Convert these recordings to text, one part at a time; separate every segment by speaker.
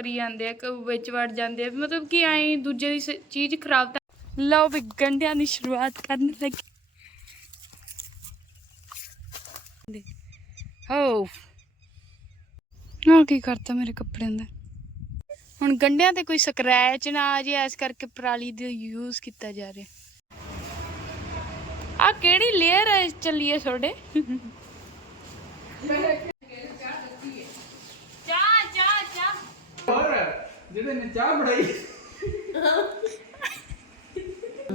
Speaker 1: ਕਰੀ ਜਾਂਦੇ ਆ ਕਿ ਵਿੱਚ ਵੜ ਜਾਂਦੇ ਆ ਮਤਲਬ ਕਿ ਐਂ ਦੂਜੇ ਦੀ ਸ- ਚੀਜ਼ ਖਰਾਬ ਤਾਂ ਲਓ ਵੀ ਗੰਡਿਆਂ ਦੀ ਸ਼ੁਰੂਆਤ ਕਰਨ ਲੱਗੇ। ਹੋ। ਆ ਕੀ ਕਰਤਾ ਮੇਰੇ ਕੱਪੜਿਆਂ ਦਾ। ਹੁਣ ਗੰਢਿਆਂ ਤੇ ਕੋਈ ਸਕ੍ਰੈਚ ਨਾ ਆ ਜੇ, ਇਸ ਕਰਕੇ ਪਰਾਲੀ ਦਾ ਯੂਜ਼ ਕੀਤਾ ਜਾ ਰਿਹਾ। ਆ ਕਿਹੜੀ ਲੇਅਰ ਹੈ ਚੱਲੀਏ ਤੁਹਾਡੇ ਚਾਹ ਚਾਹ ਚਾਹ
Speaker 2: ਹੋਰ ਜਿਹਦੇ ਨੇ ਚਾਹ ਬਣਾਈ।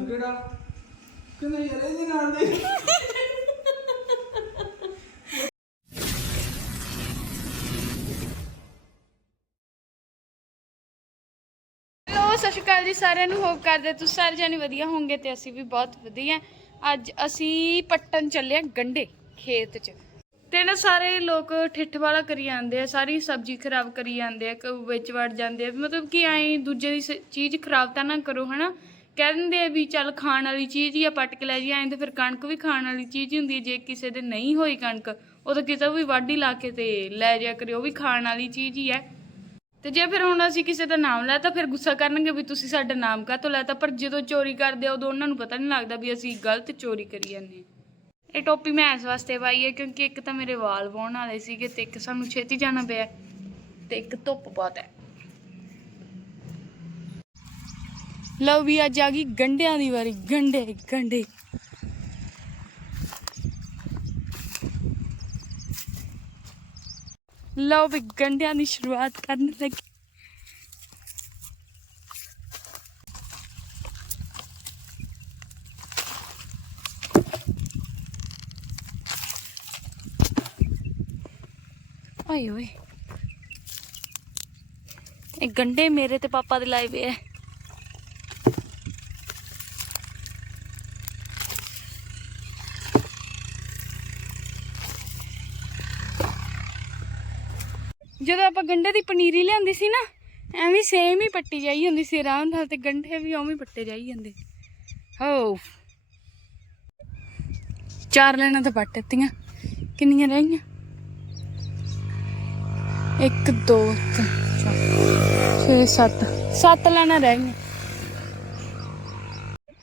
Speaker 2: ਕਿਹੜਾ? ਕਹਿੰਦਾ ਯਾਰ ਇਹਦੇ ਨਾਲ ਦੇ।
Speaker 1: ਹੈਲੋ, ਸਤਿ ਸ਼੍ਰੀ ਅਕਾਲ ਜੀ ਸਾਰਿਆਂ ਨੂੰ। ਹੋਪ ਕਰਦੇ ਤੁਸੀਂ ਸਾਰੇ ਜਾਨੀ ਵਧੀਆ ਹੋਵੋਗੇ ਤੇ ਅਸੀਂ ਵੀ ਬਹੁਤ ਵਧੀਆ। ਅੱਜ ਅਸੀਂ ਪੱਟਣ ਚੱਲੇ ਆ ਗੰਡੇ ਖੇਤ 'ਚ। ਤੇ ਨਾ ਸਾਰੇ ਲੋਕ ਠਿੱਠ ਵਾਲਾ ਕਰੀ ਜਾਂਦੇ ਆ, ਸਾਰੀ ਸਬਜ਼ੀ ਖਰਾਬ ਕਰੀ ਜਾਂਦੇ ਆ ਕ ਵਿੱਚ ਵੜ ਜਾਂਦੇ ਆ। ਮਤਲਬ ਕਿ ਐਂ ਦੂਜੇ ਦੀ ਸ- ਚੀਜ਼ ਖਰਾਬ ਤਾਂ ਨਾ ਕਰੋ, ਹਨਾ? ਕਹਿ ਦਿੰਦੇ ਆ ਵੀ ਚੱਲ ਖਾਣ ਵਾਲੀ ਚੀਜ਼ ਹੀ ਆ, ਪੱਟ ਕੇ ਲੈ ਜੀ ਐਂ ਤੇ ਫਿਰ ਕਣਕ ਵੀ ਖਾਣ ਵਾਲੀ ਚੀਜ਼ ਹੀ ਹੁੰਦੀ ਹੈ ਜੇ ਕਿਸੇ ਦੇ ਨਹੀਂ ਹੋਈ ਕਣਕ, ਉਹ ਤਾਂ ਕਿਸੇ ਵੀ ਵਾਢੀ ਲਾ ਕੇ ਤੇ ਲੈ ਜਾ ਕਰਿਓ ਉਹ ਵੀ ਖਾਣ ਵਾਲੀ ਚੀਜ਼ ਹੀ ਹੈ ਤੇ ਜੇ ਫਿਰ ਹੁਣ ਅਸੀਂ ਕਿਸੇ ਦਾ ਨਾਮ ਲੈ ਤਾਂ ਫਿਰ ਗੁੱਸਾ ਕਰਨਗੇ ਵੀ ਤੁਸੀਂ ਸਾਡਾ ਨਾਮ ਕਾਹਤੋਂ ਲੈਤਾ? ਪਰ ਜਦੋਂ ਚੋਰੀ ਕਰਦੇ ਆ, ਉਦੋਂ ਉਹਨਾਂ ਨੂੰ ਪਤਾ ਨਹੀਂ ਲੱਗਦਾ ਵੀ ਅਸੀਂ ਗਲਤ ਚੋਰੀ ਕਰੀ ਜਾਂਦੇ ਹਾਂ ਇਹ ਟੋਪੀ ਮੈਂ ਇਸ ਵਾਸਤੇ ਪਾਈ ਹੈ ਕਿਉਂਕਿ ਇੱਕ ਤਾਂ ਮੇਰੇ ਵਾਲ ਵਾਉਣ ਵਾਲੇ ਸੀਗੇ ਤੇ ਇੱਕ ਸਾਨੂੰ ਛੇਤੀ ਜਾਣਾ ਪਿਆ ਤੇ ਇੱਕ ਧੁੱਪ ਬਹੁਤ ਹੈ। ਲਓ ਵੀ ਅੱਜ ਆ ਗਈ ਗੰਡਿਆਂ ਦੀ ਵਾਰੀ, ਗੰਡੇ ਗੰਡੇ। ਲਓ ਵੀ ਗੰਡਿਆਂ ਦੀ ਸ਼ੁਰੂਆਤ ਕਰਨ ਲੱਗੇ। ਆਏ ਓਏ। ਇਹ ਗੰਡੇ ਮੇਰੇ ਤੇ ਪਾਪਾ ਦੇ ਲਾਏ ਵੇ ਜਦੋਂ ਆਪਾਂ ਗੰਡੇ ਦੀ ਪਨੀਰੀ ਲਿਆਂਦੀ ਸੀ ਨਾ, ਐਵੇਂ ਸੇਮ ਹੀ ਪੱਟੀ ਜਾਈ ਹੁੰਦੀ ਸੀ ਆਰਾਮ ਨਾਲ ਤੇ ਗੰਢੇ ਵੀ ਉਵੇਂ ਪੱਟੇ ਜਾਈ ਜਾਂਦੇ। ਹੋ ਚਾਰ ਲੈਣਾ ਤਾਂ ਪੱਟ ਦਿੱਤੀਆਂ। ਕਿੰਨੀਆਂ ਰਹੀਆਂ 1 2 6 7 7 ਲੈਣਾ ਰਹਿ ਗਈਆਂ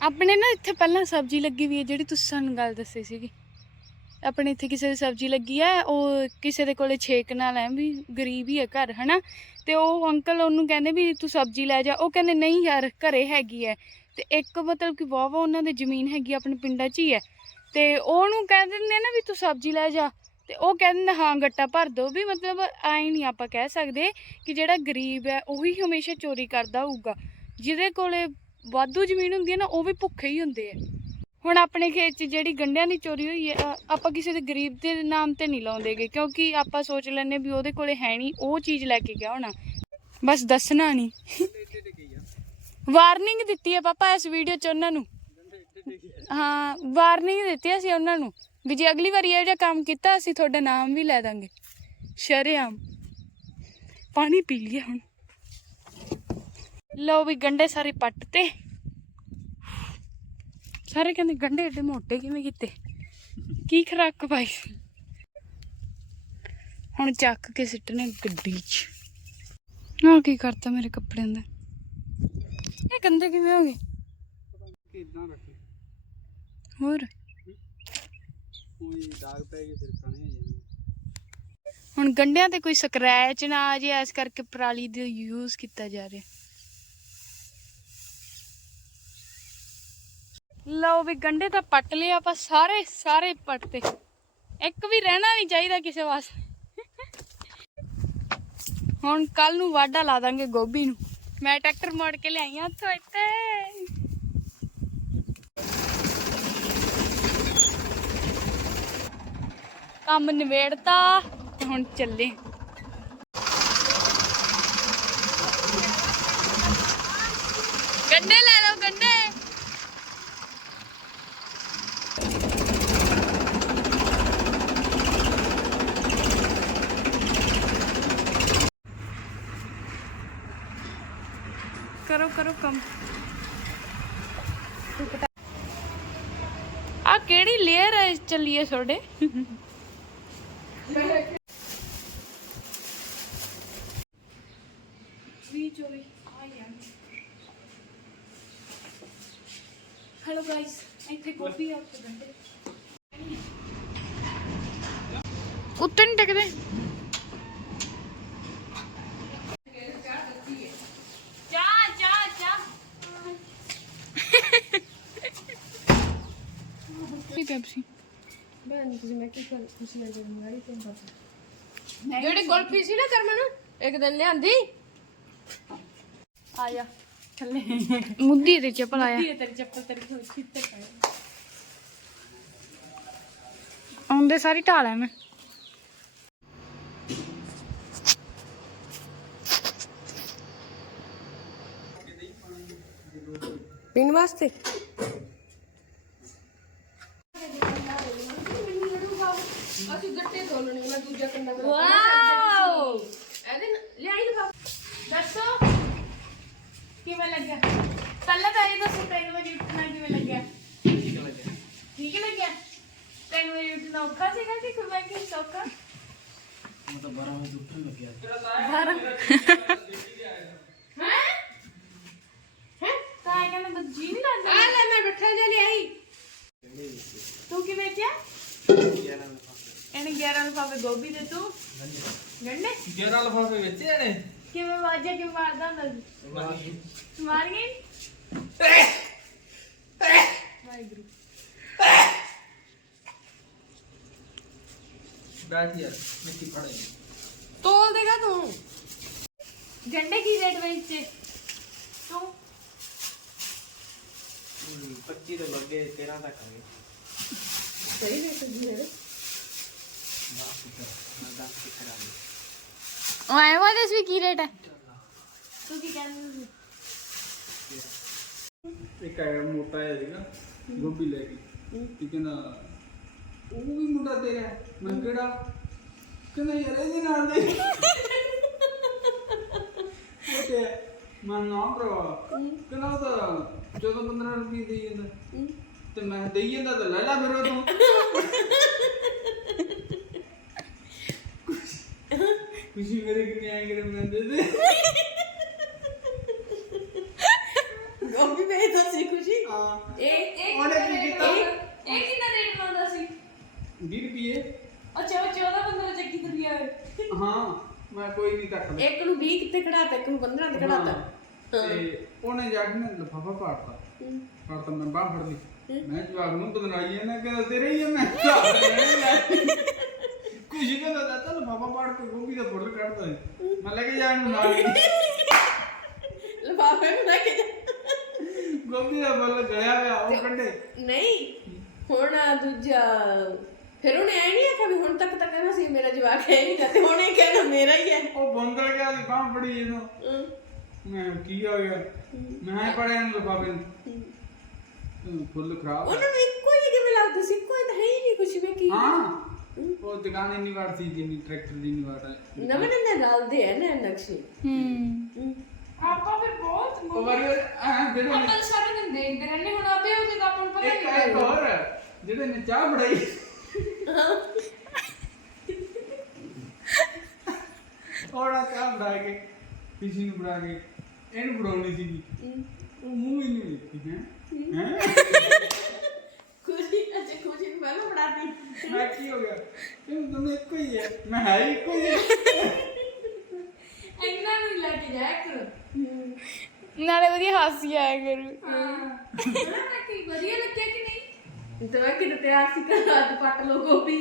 Speaker 1: ਆਪਣੇ ਨਾ ਇੱਥੇ ਪਹਿਲਾਂ ਸਬਜ਼ੀ ਲੱਗੀ ਵੀ ਹੈ, ਜਿਹੜੀ ਤੁਸੀਂ ਸਾਨੂੰ ਗੱਲ ਦੱਸੀ ਸੀਗੀ। ਆਪਣੇ ਇੱਥੇ ਕਿਸੇ ਦੀ ਸਬਜ਼ੀ ਲੱਗੀ ਹੈ ਉਹ ਕਿਸੇ ਦੇ ਕੋਲੇ ਛੇ ਨਾਲ ਹੈ ਵੀ ਗਰੀਬ ਹੀ ਹੈ ਘਰ, ਹਨਾ? ਤੇ ਉਹ ਅੰਕਲ ਉਹਨੂੰ ਕਹਿੰਦੇ ਵੀ ਤੂੰ ਸਬਜ਼ੀ ਲੈ ਜਾ। ਉਹ ਕਹਿੰਦੇ, ਨਹੀਂ ਯਾਰ, ਘਰੇ ਹੈਗੀ ਹੈ ਤੇ ਇੱਕ ਮਤਲਬ ਕਿ ਵਾਹ ਵਾਹ ਉਹਨਾਂ ਦੇ ਜ਼ਮੀਨ ਹੈਗੀ ਆਪਣੇ ਪਿੰਡਾਂ 'ਚ ਹੀ ਹੈ ਤੇ ਉਹਨੂੰ ਕਹਿੰਦੇ ਨੇ ਨਾ ਵੀ ਤੂੰ ਸਬਜ਼ੀ ਲੈ ਜਾ। ਤੇ ਉਹ ਕਹਿੰਦੇ ਹਾਂ, ਗੱਟਾ ਭਰ ਦੋ ਵੀ ਮਤਲਬ ਐਂ ਨਹੀਂ ਆਪਾਂ ਕਹਿ ਸਕਦੇ ਕਿ ਜਿਹੜਾ ਗਰੀਬ ਹੈ, ਉਹੀ ਹਮੇਸ਼ਾ ਚੋਰੀ ਕਰਦਾ ਹੋਊਗਾ। ਜਿਹਦੇ ਕੋਲੇ ਵਾਧੂ ਜ਼ਮੀਨ ਹੁੰਦੀ ਹੈ ਨਾ, ਉਹ ਵੀ ਭੁੱਖੇ ਹੀ ਹੁੰਦੇ ਆ। ਹੁਣ ਆਪਣੇ ਖੇਤ 'ਚ ਜਿਹੜੀ ਗੰਢਿਆਂ ਦੀ ਚੋਰੀ ਹੋਈ ਹੈ ਆਪਾਂ ਕਿਸੇ ਦੇ ਗਰੀਬ ਦੇ ਨਾਮ ਤੇ ਨਹੀਂ ਲਾਉਂਦੇਗੇ, ਕਿਉਂਕਿ ਆਪਾਂ ਸੋਚ ਲੈਂਦੇ ਵੀ ਉਹਦੇ ਕੋਲੇ ਹੈ ਨਹੀਂ, ਉਹ ਚੀਜ਼ ਲੈ ਕੇ ਗਿਆ ਹੋਣਾ। ਬਸ ਦੱਸਣਾ ਨਹੀਂ। ਵਾਰਨਿੰਗ ਦਿੱਤੀ ਹੈ ਪਾਪਾ ਇਸ ਵੀਡੀਓ 'ਚ ਉਹਨਾਂ ਨੂੰ। ਹਾਂ ਵਾਰਨਿੰਗ ਦਿੱਤੀ ਹੈ ਅਸੀਂ ਉਹਨਾਂ ਨੂੰ। ਵੀ ਜੇ ਅਗਲੀ ਵਾਰੀ ਇਹ ਜਿਹਾ ਕੰਮ ਕੀਤਾ ਅਸੀਂ ਤੁਹਾਡਾ ਨਾਮ ਵੀ ਲੈ ਦਾਂਗੇ। ਸ਼ਰੇਆਮ। ਪਾਣੀ ਪੀ ਲਿਆ ਹੁਣ। ਲਓ ਵੀ ਗੰਡੇ ਸਾਰੇ ਪੱਟ ਤੇ। ਸਾਰੇ ਕਹਿੰਦੇ ਗੰਡੇ ਏਡੇ ਮੋਟੇ ਕਿਵੇਂ ਕੀਤੇ? ਕੀ ਖਰਾਕ ਪਾਈ? ਹੁਣ ਚੱਕ ਕੇ ਸਿੱਟਨੇ ਗੱਡੀ 'ਚ। ਆ ਕੀ ਕਰਤਾ ਮੇਰੇ ਕੱਪੜਿਆਂ ਦਾ? ਇਹ ਗੰਦੇ ਕਿਵੇਂ ਹੋ ਗਏ?
Speaker 2: ਕਿਦਾਂ ਰੱਖੇ?
Speaker 1: ਹੋਰ?
Speaker 2: ਕੋਈ ਦਾਗ ਪੈ ਗਏ, ਫਿਰ ਕਣੇ ਜਾਂਦੇ
Speaker 1: ਹੁਣ ਗੰਡਿਆਂ ਤੇ ਕੋਈ ਸਕ੍ਰੈਚ ਨਾ ਆ ਜੇ, ਇਸ ਕਰਕੇ ਪਰਾਲੀ ਦਾ ਯੂਜ਼ ਕੀਤਾ ਜਾ ਰਿਹਾ। ਲਓ ਵੀ ਗੰਡੇ ਤਾਂ ਪੱਟ ਲਏ, ਆਪਾਂ ਸਾਰੇ ਸਾਰੇ ਪੱਟਤੇ। ਇੱਕ ਵੀ ਰਹਿਣਾ ਨਹੀਂ ਚਾਹੀਦਾ ਕਿਸੇ ਵਾਸਤੇ। ਹੁਣ ਕੱਲ ਨੂੰ ਵਾਢਾ ਲਾ ਦਾਂਗੇ ਗੋਭੀ ਨੂੰ। ਮੈਂ ਟਰੈਕਟਰ ਮੋੜ ਕੇ ਲਿਆਈ ਆ, ਉੱਥੋਂ ਇੱਥੇ। ਕੰਮ ਨਿਬੇੜਤਾ, ਤੇ ਹੁਣ ਚੱਲੇ। ਗੰਡੇ ਲੈ ਲਓ ਗੰਡੇ ਕਰੋ ਕਰੋ ਕੰਮ। ਆ ਕਿਹੜੀ ਲੇਅਰ ਹੈ ਚੱਲੀਏ ਤੁਹਾਡੇ? ਗੋਭੀ ਚੋਈ ਆ। ਯਾਰ ਹੈਲੋ ਗਾਇਸ ਇੱਥੇ ਗੋਭੀ ਆ ਉੱਤੇ ਨਹੀਂ ਟਕਦੇ। ਚਾਹ ਚਾਹ ਚਾਹ। ਕੀ ਪੈਪਸੀ।
Speaker 3: ਭੈਣ ਤੁਸੀਂ ਮੈਂ ਕੀ ਕਰ ਖੁਸ਼ੀ ਨਾਲ ਜਦੋਂ ਮਾਰੀ ਤੇ ਬਸ
Speaker 1: ਜਿਹੜੀ
Speaker 3: ਜਿਹੜੀ ਗੋਲਫੀ ਸੀ ਨਾ ਕਰਮਨ ਇੱਕ ਦਿਨ ਲਿਆਂਦੀ।
Speaker 1: ਆ ਜਾ ਥੱਲੇ। ਮੁੱਦੀ ਤੇ ਚੱਪਲ ਆਇਆ।
Speaker 3: ਇਹ ਤੇਰੀ ਚੱਪਲ ਤੇਰੀ ਥੋੜੀ ਛਿੱਤੇ ਪਈ
Speaker 1: ਆਉਂਦੇ ਸਾਰੀ ਢਾਲ ਐ ਮੈਂ
Speaker 3: ਪੀਣ ਵਾਸਤੇ ਅਸੀਂ ਗੱਟੇ ਦੋਲਣੇ ਮੈਂ ਦੂਜਾ ਕੰਡਾ ਕਰ ਵਾਓ ਇਹਦੇ ਨਾਲ- ਲਿਆਈ ਲਫਾ
Speaker 1: ਦੱਸੋ ਕਿਵੇਂ ਲੱਗਿਆ ਪਹਿਲਾਂ ਤਾਂ ਇਹ ਦੱਸੋ ਤਿੰਨ ਵਜੇ ਉੱਠਣਾ ਕਿਵੇਂ ਲੱਗਿਆ ਠੀਕ ਲੱਗਿਆ ਠੀਕ ਲੱਗਿਆ ਤਿੰਨ ਵਜੇ ਹੈ? ਹੈ? ਤਾਂ ਇਹ ਕਹਿੰਦਾ ਬਸ ਜੀ ਨਹੀਂ
Speaker 3: ਆ
Speaker 1: ਲੱਗਦਾ
Speaker 3: ਲੈ ਮੈਂ ਬੱਠਾ ਜਿਹਾ ਲਿਆਈ
Speaker 1: ਤੂੰ ਕੀ ਵੇਚਿਆ ਇਹਨੇ 11 ਲਫਾਫੇ ਗੋਭੀ ਦੇ ਤੂੰ। ਗੰਡੇ
Speaker 2: 11 ਲਫਾਫੇ ਵਿੱਚ ਇਹਨੇ।
Speaker 1: ਕਿਵੇਂ ਵਾਜਿਆ ਕਿ ਮਾਰਦਾ ਹੁੰਦਾ ਸੀ? ਮਾਰ ਗਈ ਵਾਹਿਗੁਰੂ।
Speaker 2: ਬੈਠ ਯਾਰ ਮਿੱਟੀ ਫੜੇ
Speaker 3: ਤੋਲ ਦੇਗਾ ਤੂੰ
Speaker 1: ਗੰਡੇ ਕੀ ਰੇਟ ਵੇਚੇ ਤੂੰ
Speaker 4: 25 ਤੋਂ ਲੱਗੇ 13 ਤੱਕ ਆ ਗਏ
Speaker 3: ਸਹੀ ਨੇ ਸਬਜ਼ੀ ਹੈ
Speaker 1: ਉਹ ਐ ਵਾਦੇ ਸੀ ਕੀ ਰੇਟ ਹੈ ਤੂੰ ਕੀ ਕਹਿੰਦਾ ਸੀ
Speaker 2: ਇੱਕ ਆਇਆ ਮੋਟਾ ਜਿਹਾ ਸੀਗਾ ਗੋਭੀ ਲੈ ਕੇ ਤੇ ਕਹਿੰਦਾ ਉਹ ਵੀ ਮੁੰਡਾ ਤੇਰਾ ਹੈ। ਮੈਂ ਕਿਹੜਾ? ਕਹਿੰਦਾ ਯਾਰ ਇਹਦੇ ਨਾਲ ਦੇ। ਉਹ ਤੇ ਮੈਂ ਨਾ ਭਰਾ। ਕਹਿੰਦਾ ਉਹ ਤਾਂ 14 15 ਰੁਪਏ ਦੇ ਜਾਂਦਾ। ਤੇ ਮੈਂ ਦੇਈ ਜਾਂਦਾ ਤਾਂ ਲੈ ਲੈ ਫਿਰ ਉਹ ਤੂੰ। ਖੁਸ਼ੀ ਮੇਰੇ ਕਿੰਨੇ ਆਏ ਕਰੇ ਮੈਂ ਦੇ ਦੇ।
Speaker 3: ਗੋਭੀ ਵੇਚਦਾ ਸੀ ਖੁਸ਼ੀ।
Speaker 2: ਹਾਂ।
Speaker 3: ਇਹ ਇਹ
Speaker 2: ਉਹਨੇ ਕੀ ਕੀਤਾ
Speaker 1: ਇਹ ਕਿੰਨਾ ਰੇਟ ਲਾਉਂਦਾ ਸੀ
Speaker 2: 20 ਰੁਪਏ
Speaker 1: ਅੱਛਾ ਉਹ 14 15 ਚੱਕੀ ਤੇ ਵੀ ਆਏ
Speaker 2: ਹਾਂ ਮੈਂ ਕੋਈ ਨਹੀਂ ਤੱਕਦਾ
Speaker 3: ਇੱਕ ਨੂੰ 20 ਕਿੱਥੇ ਖੜਾਤਾ ਇੱਕ ਨੂੰ 15 ਤੇ ਖੜਾਤਾ?
Speaker 2: ਤੇ ਉਹਨੇ ਜਾ ਕੇ ਨਾ ਲਫਾਫਾ ਪਾੜਤਾ। ਪਾੜਤਾ ਮੈਂ ਬਾਹ ਫੜ ਲਈ। ਮੈਂ ਜਵਾਬ ਨੂੰ ਬਦਨਾਈ ਹੈ ਨਾ ਕਹਿੰਦਾ ਤੇਰੇ ਹੀ ਹੈ ਮੈਂ ਕੁਸ਼ੀ ਕਹਿੰਦਾ ਦਾਤਾ ਲਫਾਫਾ ਪਾੜ ਕੇ ਗੋਭੀ ਦਾ ਫੁੱਲ ਕੱਢਦਾ। ਮੈਂ ਲੈ ਕੇ ਜਾਣ ਨੂੰ ਨਾਲ।
Speaker 3: ਲਫਾਫੇ ਨੂੰ ਲੈ ਕੇ।
Speaker 2: ਗੋਭੀ ਦਾ ਫੁੱਲ ਗਿਆ ਹੋਇਆ ਉਹ ਕੱਢੇ।
Speaker 3: ਨਹੀਂ ਹੁਣ ਦੂਜਾ ਫਿਰ ਉਹਨੇ ਐ ਨਹੀਂ ਆਖਿਆ ਵੀ ਹੁਣ ਤੱਕ ਤਾਂ ਕਹਿੰਦਾ ਸੀ ਮੇਰਾ ਜਵਾਕ ਹੈ ਨਹੀਂ ਤੇ ਹੁਣ ਇਹ ਕਹਿੰਦਾ ਮੇਰਾ ਹੀ ਹੈ।
Speaker 2: ਉਹ ਬੰਦਲ ਗਿਆ ਸੀ ਬਾਹ ਫੜੀ ਇਹਨੂੰ।
Speaker 3: ਹਮ,
Speaker 2: ਮੈਂ ਕਿਹਾ, ਕੀ ਹੋ ਗਿਆ? ਮੈਂ ਪੜਿਆ ਨੂੰ ਲਫਾਫੇ ਨੂੰ ਫੁੱਲ ਖਰਾਬ।
Speaker 3: ਉਹਨਾਂ ਨੂੰ ਇੱਕੋ ਹੀ ਕਿਵੇਂ ਲੱਗਦਾ ਸੀ ਕੋਈ ਤਾਂ ਹੈ ਹੀ ਨਹੀਂ ਕੁਝ ਵੀ ਕੀ।
Speaker 2: ਹਾਂ। ਉਹ ਦੁਕਾਨ ਇੰਨੀ ਵਾਰ ਸੀ ਜਿੰਨੀ ਟਰੈਕਟਰ ਦੀ ਇੰਨੀ ਵਾਰ ਹੈ।
Speaker 3: ਨਵੇਂ ਨਵੇਂ ਰਲਦੇ ਆ ਨਾ ਨਕਸ਼ੇ।
Speaker 1: ਹੂੰ।
Speaker 3: ਹਮ,
Speaker 1: ਆਪਾਂ ਫਿਰ ਬਹੁਤ
Speaker 2: ਉਹ ਵਾਰ ਜਿਹੜੇ ਨੇ-
Speaker 1: ਆਪਾਂ ਸਾਰੇ ਦਿਨ ਦੇਖਦੇ ਰਹਿੰਦੇ ਹੁਣ ਆਪੇ ਹੋ ਜੇ ਆਪਾਂ ਨੂੰ ਪਤਾ
Speaker 2: ਇੱਕ ਇੱਕ ਹੋਰ ਜਿਹੜੇ ਨੇ ਚਾਹ ਬਣਾਈ। ਔੜਾ ਚਾਹ ਬਣਾ ਕੇ ਕਿਸੇ ਨੂੰ ਬਣਾ ਕੇ ਇਹਨੂੰ ਬਣਾਉਣੀ ਸੀਗੀ। ਉਹ ਮੂੰਹ ਹੀ ਨਹੀਂ ਦੇਖੀ ਹੈ? ਹੈ।
Speaker 3: ਖੁਸ਼ੀ ਅੱਛਾ ਖੁਸ਼ੀ ਨੂੰ ਪਹਿਲਾਂ ਬਣਾਤੀ
Speaker 2: ਮੈਂ ਕੀ ਹੋ ਗਿਆ? ਇਹ ਦੋਨੇ ਇੱਕੋ ਹੀ ਹੈ ਮੈਂ ਹੈ ਹੀ ਇੱਕੋ ਹੀ ਹੈ
Speaker 1: ਇਹਨਾਂ ਨੂੰ ਲੈ ਕੇ ਜਾਇਆ ਕਰੋ ਨਾਲੇ ਵਧੀਆ ਹਾਸੀ ਆਇਆ ਕਰੂ। ਹਾਂ। ਕਿ ਵਧੀਆ ਲੱਗਿਆ ਕਿ ਨਹੀਂ
Speaker 3: ਤੇ ਮੈਂ ਕਿਤੇ ਤਿਆਰ ਸੀ ਕਰ ਅੱਜ ਪੱਟ ਲੋ ਗੋਭੀ।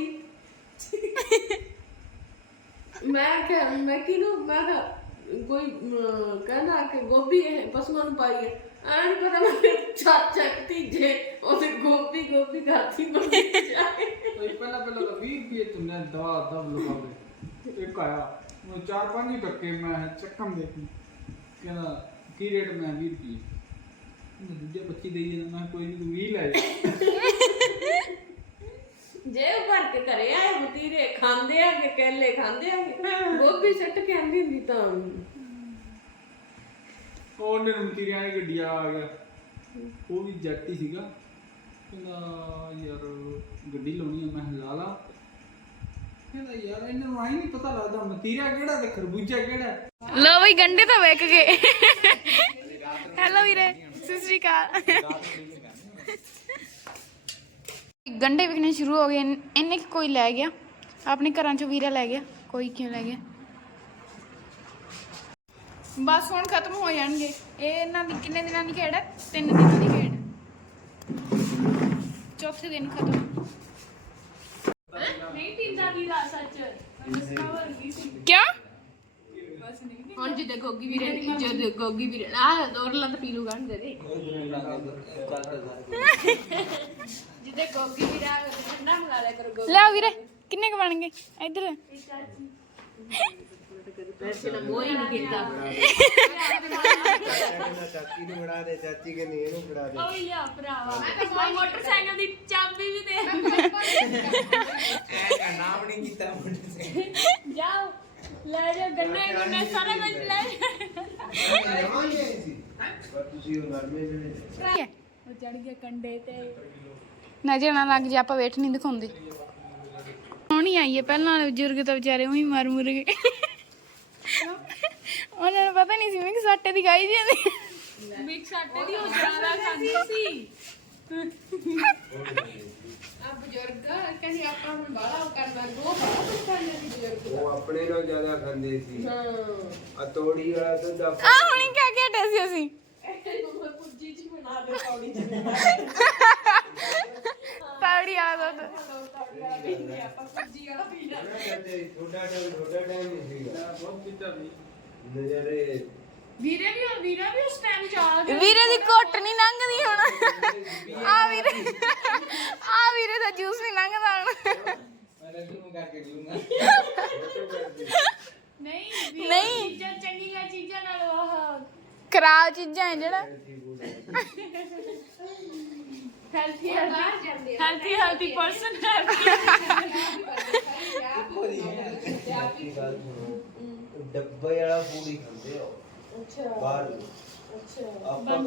Speaker 3: ਮੈਂ ਕਿਹਾ ਮੈਂ ਕਿਹਨੂੰ ਮੈਂ ਕਿਹਾ ਕੋਈ ਅਮ, ਕਹਿੰਦਾ ਕਿ ਗੋਭੀ ਇਹ ਪਸ਼ੂਆਂ ਨੂੰ ਪਾਈ ਹੈ। ਆ ਪਤਾ ਮੈਂ ਚਾਚਾ ਤੀਜੇ ਉਹਦੇ ਗੋਭੀ ਗੋਭੀ ਖਾਤੀ ਬਣ ਜਾਏ
Speaker 2: तो ਪਹਿਲਾਂ ਪਹਿਲਾਂ ਤਾਂ 20 ਰੁਪਏ ਤੁਮਨੇ ਦਵਾ ਦਵ ਲਗਾਵੇ ਇੱਕ ਆਇਆ ਉਹ ਚਾਰ ਪੰਜ ਹੀ ਟੱਕੇ ਮੈਂ ਚੱਕਮ ਦੇਖੀ। ਕਹਿੰਦਾ ਕੀ ਰੇਟ ਮੈਂ 20 ਰੁਪਏ? ਮੈਂ ਦੂਜੇ 25 ਦੇਈ ਜਾਂਦਾ ਮੈਂ ਕਿਹਾ ਕੋਈ ਨਹੀਂ ਤੂੰ 20 ਲੈ ਜਾ।
Speaker 3: ਜੇ ਭਰ ਕੇ ਘਰੇ ਆਏ ਬਤੀਰੇ ਖਾਂਦੇ ਆ ਕਿ ਕੇਲੇ ਖਾਂਦੇ ਆ ਗੋਭੀ ਸੱਟ ਕੇ ਆਂਦੀ ਹੁੰਦੀ ਤਾਂ।
Speaker 2: ਉਹਨੇ ਨੂੰ ਤੀਰਿਆਂ ਦੀ ਗੱਡੀ ਵਾਲਾ ਆ ਗਿਆ। ਉਹ ਵੀ ਜੱਟ ਹੀ ਸੀਗਾ। ਕਹਿੰਦਾ ਯਾਰ ਗੱਡੀ ਲਾਉਣੀ ਆ ਮੈਂ ਕਿਹਾ ਲਾ ਲਾ। ਕਹਿੰਦਾ ਯਾਰ ਇਹਨਾਂ ਨੂੰ ਆਈ ਨਹੀਂ ਪਤਾ ਲੱਗਦਾ ਮਤੀਰਾ ਕਿਹੜਾ ਤੇ ਖਰਬੂਜਾ ਕਿਹੜਾ।
Speaker 1: ਲੋ ਬਈ ਗੰਡੇ ਤਾਂ ਵੇਖ ਗਏ ਹੈਲੋ ਵੀਰੇ। ਸਤਿ ਸ਼੍ਰੀ ਅਕਾਲ। ਗੰਡੇ ਵਿਕਣੇ ਸ਼ੁਰੂ ਹੋ ਗਏ। ਇੰਨ- ਕੁ ਕੋਈ ਲੈ ਗਿਆ। ਆਪਣੇ ਘਰਾਂ ਚੋਂ ਵੀਰਾ ਲੈ ਗਿਆ। ਕੋਈ ਕਿਉਂ ਲੈ ਗਿਆ? ਬਸ ਹੁਣ ਖਤਮ ਹੋ ਜਾਣਗੇ। ਇਹ ਇਹਨਾਂ ਦੀ ਕਿੰਨੇ ਦਿਨਾਂ ਦੀ ਖੇਡ ਹੈ? ਤਿੰਨ ਦਿਨਾਂ ਦੀ ਖੇਡ ਚੌਥੇ ਦਿਨ ਖਤਮ। ਨਹੀਂ ਤਿੰਨ ਦਿਨ ਦੀ ਰਾਤ ਸੱਚ
Speaker 3: ਜਿੱਦੇ ਗੋਗੀ ਵੀਰੇ ਜਦ ਗੋਗੀ ਵੀਰੇ ਆ ਦੋਰ ਲੱਤ ਪੀ ਲੂਗਾ ਦੇ ਦੇ। ਜਿੱਦੇ ਗੋਗੀ ਵੀਰੇ ਠੰਡਾ ਮੰਗਾ ਲਿਆ ਕਰੋ ਗੋਗੀ।
Speaker 1: ਲਿਆਓ ਵੀਰੇ ਕਿੰਨੇ ਕ ਬਣਨਗੇ ਇੱਧਰ।
Speaker 3: ਪੈਸੇ ਨਾ ਮੋਹ ਹੀ ਨਹੀਂ ਕੀਤਾ।
Speaker 5: ਚਾਚੀ ਨੂੰ ਫੜਾ ਦੇ ਚਾਚੀ ਕਹਿੰਦੀ ਇਹਨੂੰ ਫੜਾ ਦੇ
Speaker 3: ਉਹ ਲਿਆ ਭਰਾਵਾ ਮੈਂ ਤਾਂ ਮੋਟਰਸਾਈਕਲ ਦੀ ਚਾਬੀ ਵੀ ਦੇ
Speaker 4: ਐ ਨਾਮ ਨਹੀਂ ਕੀਤਾ ਸੇ
Speaker 3: ਜਾਓ। ਲੈ ਜਾ ਗੰਨੇ ਗੁੰਨੇ ਸਾਰਾ ਕੁਝ ਲੈ
Speaker 5: ਲਵਾਂਗੇ ਸੀ ਪਰ ਤੁਸੀਂ ਉਹ ਨਰਮੇ ਜਿਹੜੇ
Speaker 1: ਉਹ ਚੜ ਗਿਆ ਕੰਡੇ ਤੇ। ਨਜ਼ਰ ਨਾ ਲੱਗ ਜੇ ਆਪਾਂ ਵੇਟ ਨਹੀਂ ਦਿਖਾਉਂਦੇ। ਹੁਣ ਹੀ ਆਈਏ ਪਹਿਲਾਂ ਵਾਲੇ ਬਜ਼ੁਰਗ ਤਾਂ ਵਿਚਾਰੇ ਉਹੀ ਮਰ ਮੁਰ ਗਏ। ਉਹਨਾਂ ਨੂੰ ਪਤਾ ਨਹੀਂ ਸੀ ਮੈਂ ਕਿ ਸਾਟੇ ਦੀ ਗਾਈ ਜਾਂਦੀ
Speaker 3: ਮਿਕਸ ਸਾਡੇ ਦੀ ਉਹ ਜ਼ਿਆਦਾ ਖਾਂਦੀ ਸੀ। ਬਜ਼ੁਰਗ ਕਹਿੰਦੇ ਆਪਾਂ ਹੁਣ ਬਾਹਲਾ ਕਰਨਾ ਗੋ ਬਾਹਲਾ ਕੁਝ ਖਾਂਦੇ ਸੀ ਬਜ਼ੁਰਗ?
Speaker 5: ਉਹ ਆਪਣੇ ਨਾਲ ਜ਼ਿਆਦਾ ਖਾਂਦੇ ਸੀ।
Speaker 3: ਹਾਂ।
Speaker 5: ਆ ਤੋੜੀ ਵਾਲਾ ਦੁੱਧ
Speaker 1: ਆ
Speaker 5: ਆਪਾਂ
Speaker 1: ਹੁਣੀ ਕਿਆ ਕਹਿਟੇ ਸੀ ਅਸੀਂ।
Speaker 3: ਇਹ ਪੁੱਜੀ ਚ ਬਣਾ ਦੇ ਪੌੜੀ ਚ
Speaker 1: ਪਾੜੀ ਆ ਦੁੱਧ।
Speaker 3: ਆਪਾਂ ਪੁੱਜੀ ਵਾਲਾ ਪੀਣਾ
Speaker 5: ਥੋੜਾ ਟਾਈਮ ਥੋੜਾ ਟਾਈਮ ਨਹੀਂ ਸੀਗਾ।
Speaker 2: ਬਹੁਤ ਪਿੱਤਾ ਵੀ
Speaker 5: ਨਜ਼ਾਰੇ
Speaker 3: ਵੀਰੇ ਵੀ ਵੀਰੇ ਵੀ ਉਸ ਟਾਈਮ ਚ ਆ ਗਏ
Speaker 1: ਵੀਰੇ ਦੀ ਘੁੱਟ ਨਹੀਂ ਲੰਘਦੀ ਹੁਣ। ਆ ਵੀਰੇ ਆ ਵੀਰੇ ਦਾ ਜੂਸ ਨਹੀਂ ਲੰਘਦਾ ਹੁਣ।
Speaker 3: ਨਹੀਂ
Speaker 1: ਨਹੀਂ।
Speaker 3: ਚੀਜ਼ਾਂ ਚੰਗੀਆਂ ਚੀਜ਼ਾਂ ਨਾਲ ਆਹ।
Speaker 1: ਖਰਾਬ ਚੀਜ਼ਾਂ ਹੈ ਜਿਹੜਾ।
Speaker 3: Healthy healthy healthy healthy person
Speaker 5: ਡੱਬੇ ਵਾਲਾ ਫੂਡ ਹੀ ਖਾਂਦੇ ਆ ਉਹ।